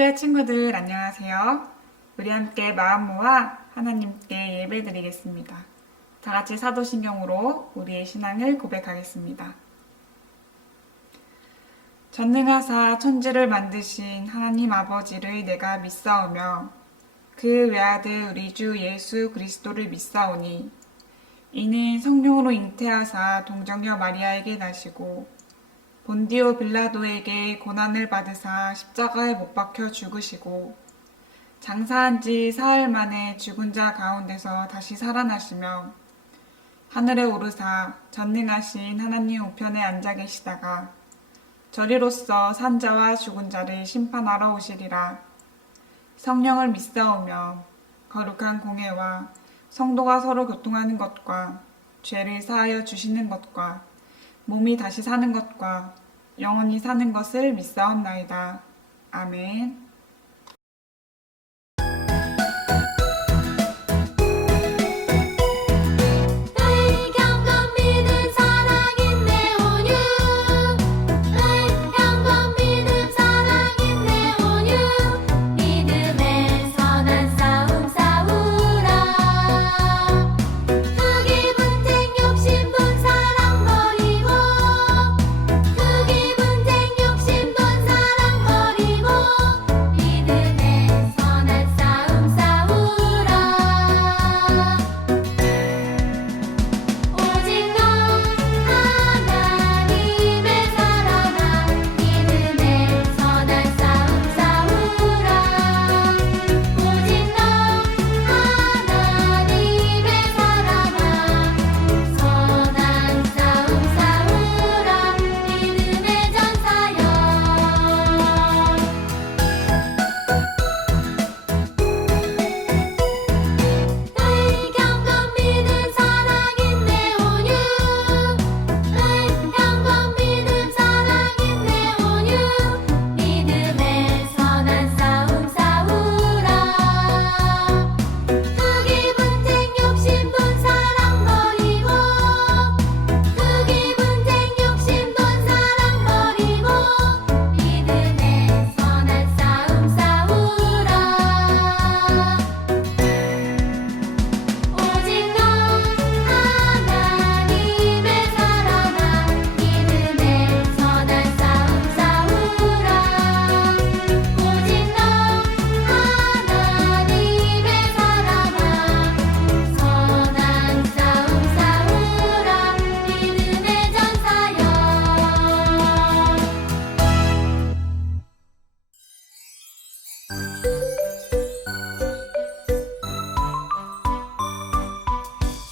할렐루야 친구들 안녕하세요. 우리 함께 마음 모아 하나님께 예배드리겠습니다. 다 같이 사도신경으로 우리의 신앙을 고백하겠습니다. 전능하사 천지를 만드신 하나님 아버지를 내가 믿사오며 그 외아들 우리 주 예수 그리스도를 믿사오니 이는 성령으로 잉태하사 동정녀 마리아에게 나시고 본디오 빌라도에게 고난을 받으사 십자가에 못 박혀 죽으시고 장사한 지 사흘 만에 죽은 자 가운데서 다시 살아나시며 하늘에 오르사 전능하신 하나님 우편에 앉아 계시다가 저리로서 산 자와 죽은 자를 심판하러 오시리라. 성령을 믿사오며 거룩한 공회와 성도가 서로 교통하는 것과 죄를 사하여 주시는 것과 몸이 다시 사는 것과 영원히 사는 것을 믿사옵나이다. 아멘.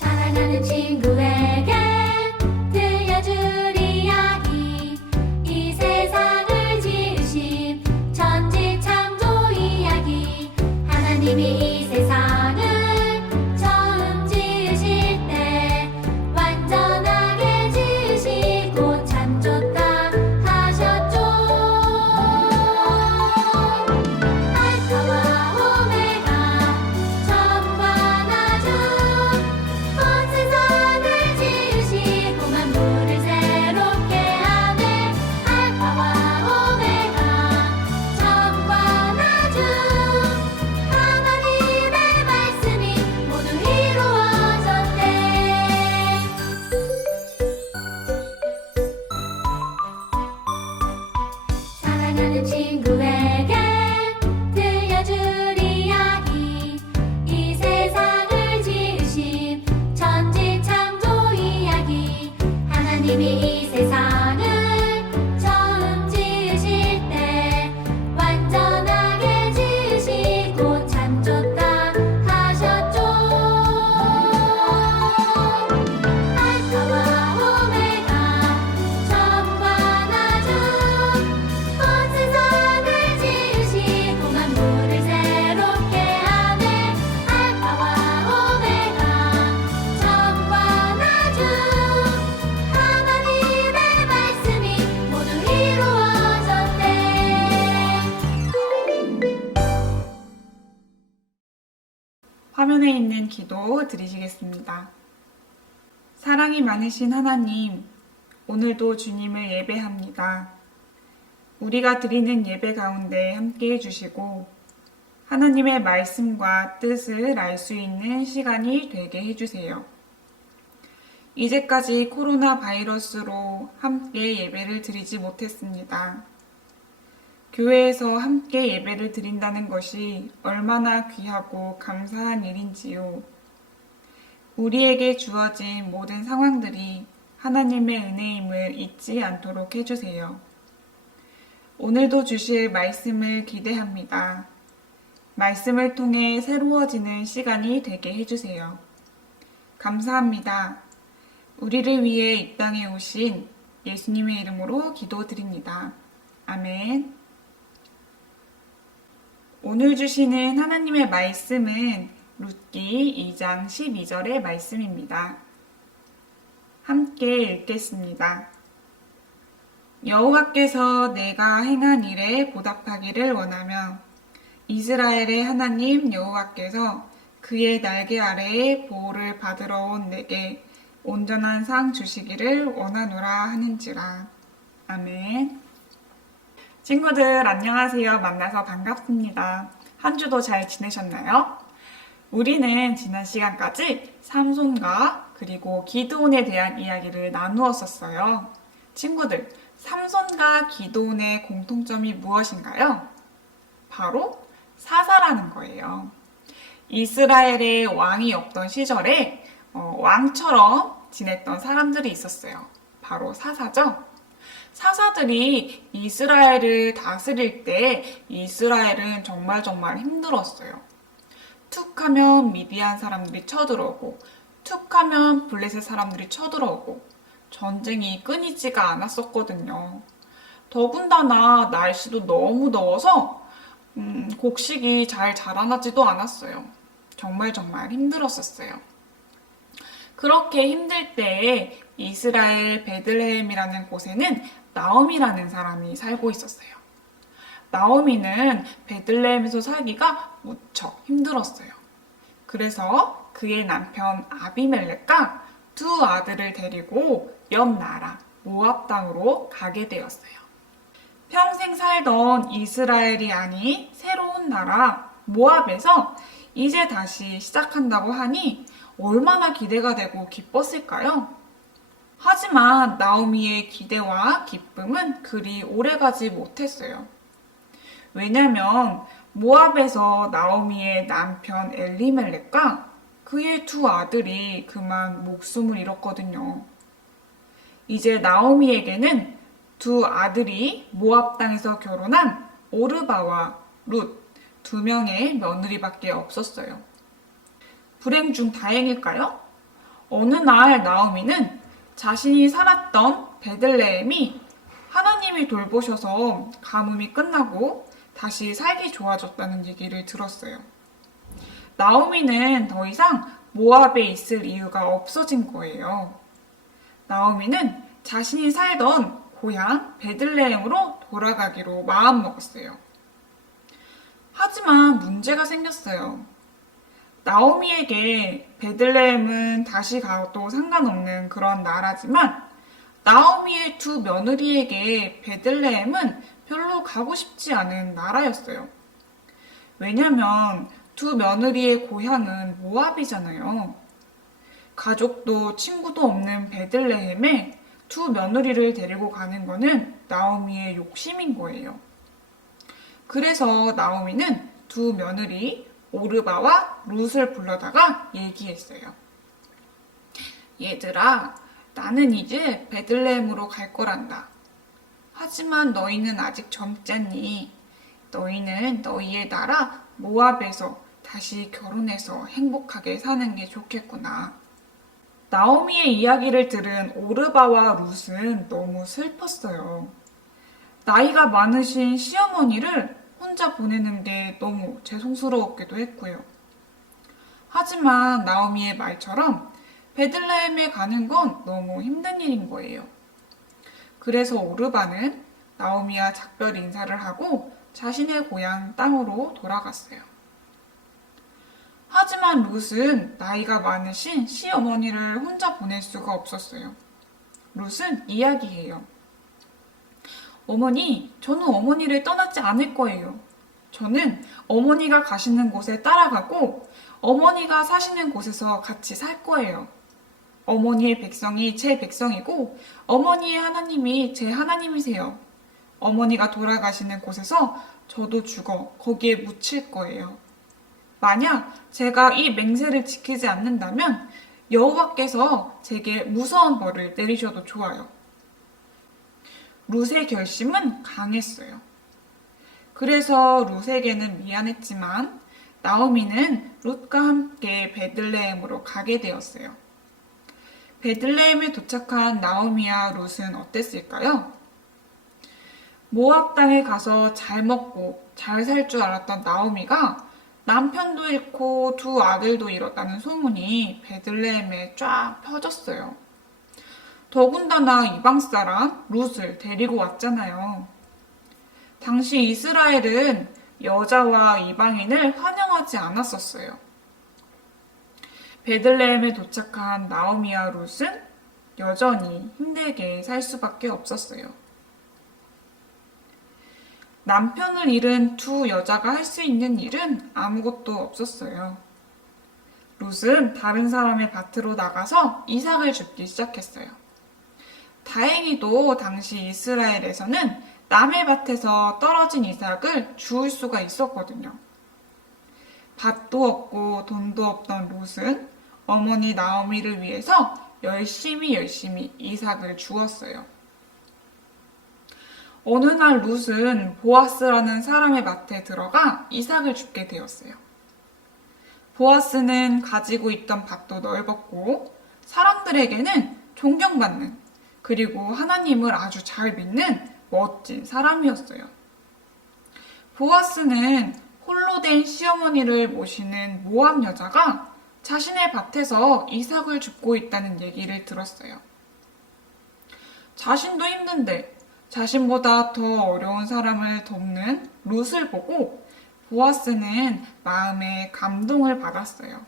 사랑하는 친구에게 들려줄 이야기, 이 세상을 지으신 천지창조 이야기. 하나님이 이 세상을 처음 지으실 때 완전하게 지으시고 참 좋다 하셨죠. 알파와 오메가 처음과 나중 온 세상을 지으시고 만물을 새롭게 하네. 알파와 오메가 처음과 나중 하나님의 말씀이 모두 이루어졌네. 사랑하는 친구에게 들려줄 이야기, 이 세상을 지으신 천지창조 이야기. 하나님이 이 세상을 처음 지으실 때 완전하게 지으시고 참 좋다 하셨죠. 알파와 오메가 처음과 나중 온 세상을 지으시고 만물을 새롭게 하네. 알파와 오메가 처음과 나중 하나님의 말씀이 모두 이루어졌네. 화면에 있는 기도 드리시겠습니다. 사랑이 많으신 하나님, 오늘도 주님을 예배합니다. 우리가 드리는 예배 가운데 함께 해주시고 하나님의 말씀과 뜻을 알 수 있는 시간이 되게 해주세요. 이제까지 코로나 바이러스로 함께 예배를 드리지 못했습니다. 교회에서 함께 예배를 드린다는 것이 얼마나 귀하고 감사한 일인지요. 우리에게 주어진 모든 상황들이 하나님의 은혜임을 잊지 않도록 해주세요. 오늘도 주실 말씀을 기대합니다. 말씀을 통해 새로워지는 시간이 되게 해주세요. 감사합니다. 우리를 위해 이 땅에 오신 예수님의 이름으로 기도드립니다. 아멘. 오늘 주시는 하나님의 말씀은 룻기 2장 12절의 말씀입니다. 함께 읽겠습니다. 여호와께서 내가 행한 일에 보답하기를 원하며 이스라엘의 하나님 여호와께서 그의 날개 아래에 보호를 받으러 온 내게 온전한 상 주시기를 원하노라 하는지라. 아멘. 친구들 안녕하세요. 만나서 반갑습니다. 한 주도 잘 지내셨나요? 우리는 지난 시간까지 삼손과 그리고 기드온에 대한 이야기를 나누었었어요. 친구들, 삼손과 기드온의 공통점이 무엇인가요? 바로 사사라는 거예요. 이스라엘의 왕이 없던 시절에 왕처럼 지냈던 사람들이 있었어요. 바로 사사죠. 사사들이 이스라엘을 다스릴 때 이스라엘은 정말 힘들었어요. 툭 하면 미디안 사람들이 쳐들어오고 툭 하면 블레셋 사람들이 쳐들어오고 전쟁이 끊이지가 않았었거든요. 더군다나 날씨도 너무 더워서 곡식이 잘 자라나지도 않았어요. 정말 힘들었었어요. 그렇게 힘들 때에 이스라엘 베들레헴이라는 곳에는 나오미라는 사람이 살고 있었어요. 나오미는 베들레헴에서 살기가 무척 힘들었어요. 그래서 그의 남편 아비멜렉과 두 아들을 데리고 옆 나라 모압 땅으로 가게 되었어요. 평생 살던 이스라엘이 아닌 새로운 나라 모압에서 이제 다시 시작한다고 하니 얼마나 기대가 되고 기뻤을까요? 하지만 나오미의 기대와 기쁨은 그리 오래가지 못했어요. 왜냐면 모압에서 나오미의 남편 엘리멜렉과 그의 두 아들이 그만 목숨을 잃었거든요. 이제 나오미에게는 두 아들이 모압 땅에서 결혼한 오르바와 룻 두 명의 며느리밖에 없었어요. 불행 중 다행일까요? 어느 날 나오미는 자신이 살았던 베들레헴이 하나님이 돌보셔서 가뭄이 끝나고 다시 살기 좋아졌다는 얘기를 들었어요. 나오미는 더 이상 모압에 있을 이유가 없어진 거예요. 나오미는 자신이 살던 고향 베들레헴으로 돌아가기로 마음먹었어요. 하지만 문제가 생겼어요. 나오미에게 베들레헴은 다시 가도 상관없는 그런 나라지만 나오미의 두 며느리에게 베들레헴은 별로 가고 싶지 않은 나라였어요. 왜냐면 두 며느리의 고향은 모압이잖아요. 가족도 친구도 없는 베들레헴에 두 며느리를 데리고 가는 거는 나오미의 욕심인 거예요. 그래서 나오미는 두 며느리 오르바와 룻을 불러다가 얘기했어요. 얘들아, 나는 이제 베들레헴으로 갈 거란다. 하지만 너희는 아직 젊잖니. 너희는 너희의 나라 모압에서 다시 결혼해서 행복하게 사는 게 좋겠구나. 나오미의 이야기를 들은 오르바와 룻은 너무 슬펐어요. 나이가 많으신 시어머니를 혼자 보내는 게 너무 죄송스러웠기도 했고요. 하지만 나오미의 말처럼 베들레헴에 가는 건 너무 힘든 일인 거예요. 그래서 오르바는 나오미와 작별 인사를 하고 자신의 고향 땅으로 돌아갔어요. 하지만 룻은 나이가 많으신 시어머니를 혼자 보낼 수가 없었어요. 룻은 이야기해요. 어머니, 저는 어머니를 떠나지 않을 거예요. 저는 어머니가 가시는 곳에 따라가고 어머니가 사시는 곳에서 같이 살 거예요. 어머니의 백성이 제 백성이고 어머니의 하나님이 제 하나님이세요. 어머니가 돌아가시는 곳에서 저도 죽어 거기에 묻힐 거예요. 만약 제가 이 맹세를 지키지 않는다면 여호와께서 제게 무서운 벌을 내리셔도 좋아요. 룻의 결심은 강했어요. 그래서 룻에게는 미안했지만 나오미는 룻과 함께 베들레헴으로 가게 되었어요. 베들레헴에 도착한 나오미와 룻은 어땠을까요? 모압 땅에 가서 잘 먹고 잘 살 줄 알았던 나오미가 남편도 잃고 두 아들도 잃었다는 소문이 베들레헴에 쫙 퍼졌어요. 더군다나 이방 사람 룻을 데리고 왔잖아요. 당시 이스라엘은 여자와 이방인을 환영하지 않았었어요. 베들레헴에 도착한 나오미와 룻은 여전히 힘들게 살 수밖에 없었어요. 남편을 잃은 두 여자가 할 수 있는 일은 아무것도 없었어요. 룻은 다른 사람의 밭으로 나가서 이삭을 줍기 시작했어요. 다행히도 당시 이스라엘에서는 남의 밭에서 떨어진 이삭을 주울 수가 있었거든요. 밭도 없고 돈도 없던 룻은 어머니 나오미를 위해서 열심히 이삭을 주었어요. 어느 날 룻은 보아스라는 사람의 밭에 들어가 이삭을 줍게 되었어요. 보아스는 가지고 있던 밭도 넓었고 사람들에게는 존경받는 그리고 하나님을 아주 잘 믿는 멋진 사람이었어요. 보아스는 홀로 된 시어머니를 모시는 모압 여자가 자신의 밭에서 이삭을 줍고 있다는 얘기를 들었어요. 자신도 힘든데 자신보다 더 어려운 사람을 돕는 룻을 보고 보아스는 마음에 감동을 받았어요.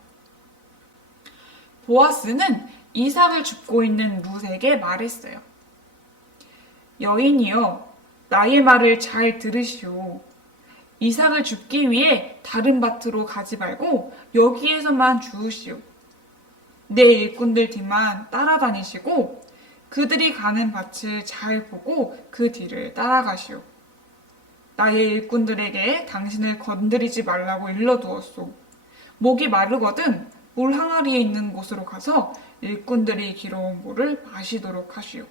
보아스는 이삭을 줍고 있는 룻에게 말했어요. 여인이여, 나의 말을 잘 들으시오. 이삭을 줍기 위해 다른 밭으로 가지 말고 여기에서만 주우시오. 내 일꾼들 뒤만 따라다니시고 그들이 가는 밭을 잘 보고 그 뒤를 따라가시오. 나의 일꾼들에게 당신을 건드리지 말라고 일러두었소. 목이 마르거든 물 항아리에 있는 곳으로 가서 일꾼들이 길어온 물을 마시도록 하시오.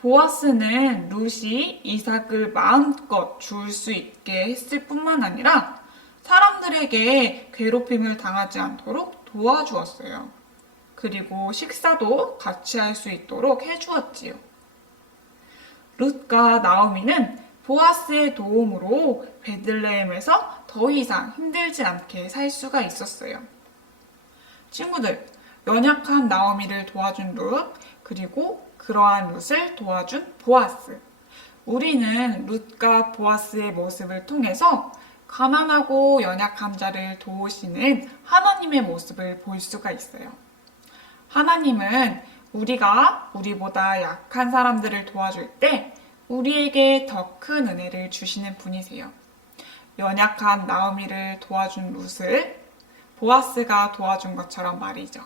보아스는 룻이 이삭을 마음껏 주울 수 있게 했을 뿐만 아니라 사람들에게 괴롭힘을 당하지 않도록 도와주었어요. 그리고 식사도 같이 할 수 있도록 해주었지요. 룻과 나오미는 보아스의 도움으로 베들레헴에서 더 이상 힘들지 않게 살 수가 있었어요. 친구들, 연약한 나오미를 도와준 룻, 그리고 그러한 룻을 도와준 보아스. 우리는 룻과 보아스의 모습을 통해서 가난하고 연약한 자를 도우시는 하나님의 모습을 볼 수가 있어요. 하나님은 우리가 우리보다 약한 사람들을 도와줄 때 우리에게 더 큰 은혜를 주시는 분이세요. 연약한 나오미를 도와준 룻을 보아스가 도와준 것처럼 말이죠.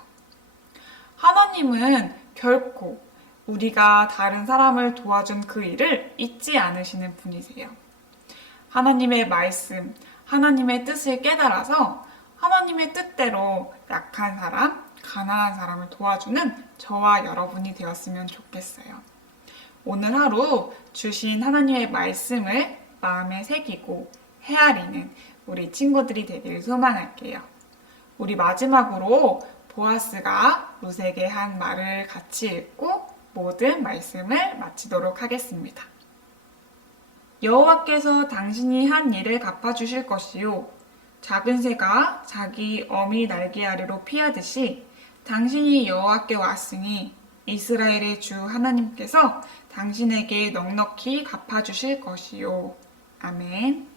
하나님은 결코 우리가 다른 사람을 도와준 그 일을 잊지 않으시는 분이세요. 하나님의 말씀, 하나님의 뜻을 깨달아서 하나님의 뜻대로 약한 사람, 가난한 사람을 도와주는 저와 여러분이 되었으면 좋겠어요. 오늘 하루 주신 하나님의 말씀을 마음에 새기고 헤아리는 우리 친구들이 되길 소망할게요. 우리 마지막으로 보아스가 룻에게 한 말을 같이 읽고 모든 말씀을 마치도록 하겠습니다. 여호와께서 당신이 한 일을 갚아주실 것이요. 작은 새가 자기 어미 날개 아래로 피하듯이 당신이 여호와께 왔으니 이스라엘의 주 하나님께서 당신에게 넉넉히 갚아주실 것이요. 아멘.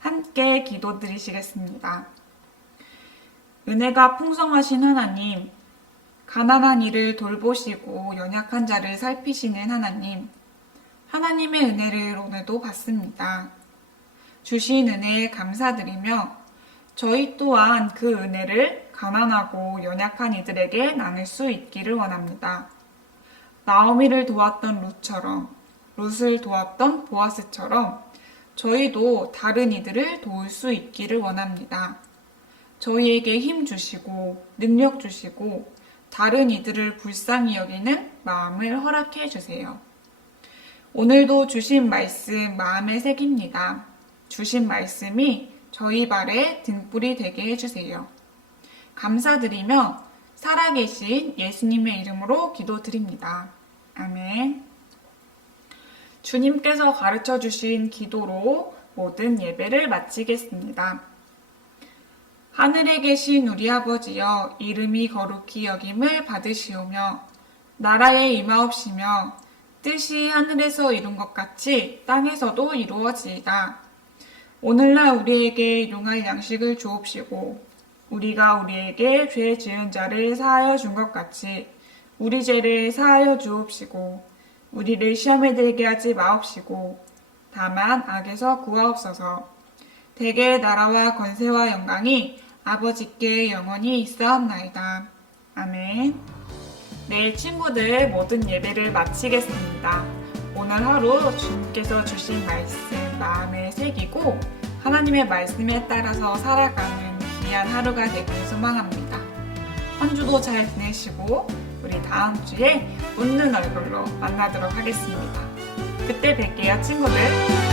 함께 기도드리시겠습니다. 은혜가 풍성하신 하나님, 가난한 이를 돌보시고 연약한 자를 살피시는 하나님, 하나님의 은혜를 오늘도 받습니다. 주신 은혜에 감사드리며 저희 또한 그 은혜를 가난하고 연약한 이들에게 나눌 수 있기를 원합니다. 나오미를 도왔던 룻처럼, 룻을 도왔던 보아스처럼 저희도 다른 이들을 도울 수 있기를 원합니다. 저희에게 힘 주시고 능력 주시고 다른 이들을 불쌍히 여기는 마음을 허락해 주세요. 오늘도 주신 말씀 마음에 새깁니다. 주신 말씀이 저희 발에 등불이 되게 해주세요. 감사드리며 살아계신 예수님의 이름으로 기도드립니다. 아멘. 주님께서 가르쳐 주신 기도로 모든 예배를 마치겠습니다. 하늘에 계신 우리 아버지여, 이름이 거룩히 여김을 받으시오며 나라에 임하옵시며 뜻이 하늘에서 이룬 것 같이 땅에서도 이루어지이다. 오늘날 우리에게 일용할 양식을 주옵시고 우리가 우리에게 죄 지은 자를 사하여 준 것 같이 우리 죄를 사하여 주옵시고 우리를 시험에 들게 하지 마옵시고 다만 악에서 구하옵소서. 대개 나라와 권세와 영광이 아버지께 영원히 있사옵나이다. 아멘. 내일 친구들 모든 예배를 마치겠습니다. 오늘 하루 주님께서 주신 말씀 마음에 새기고 하나님의 말씀에 따라서 살아가는 귀한 하루가 되길 소망합니다. 한 주도 잘 지내시고 우리 다음 주에 웃는 얼굴로 만나도록 하겠습니다. 그때 뵐게요, 친구들.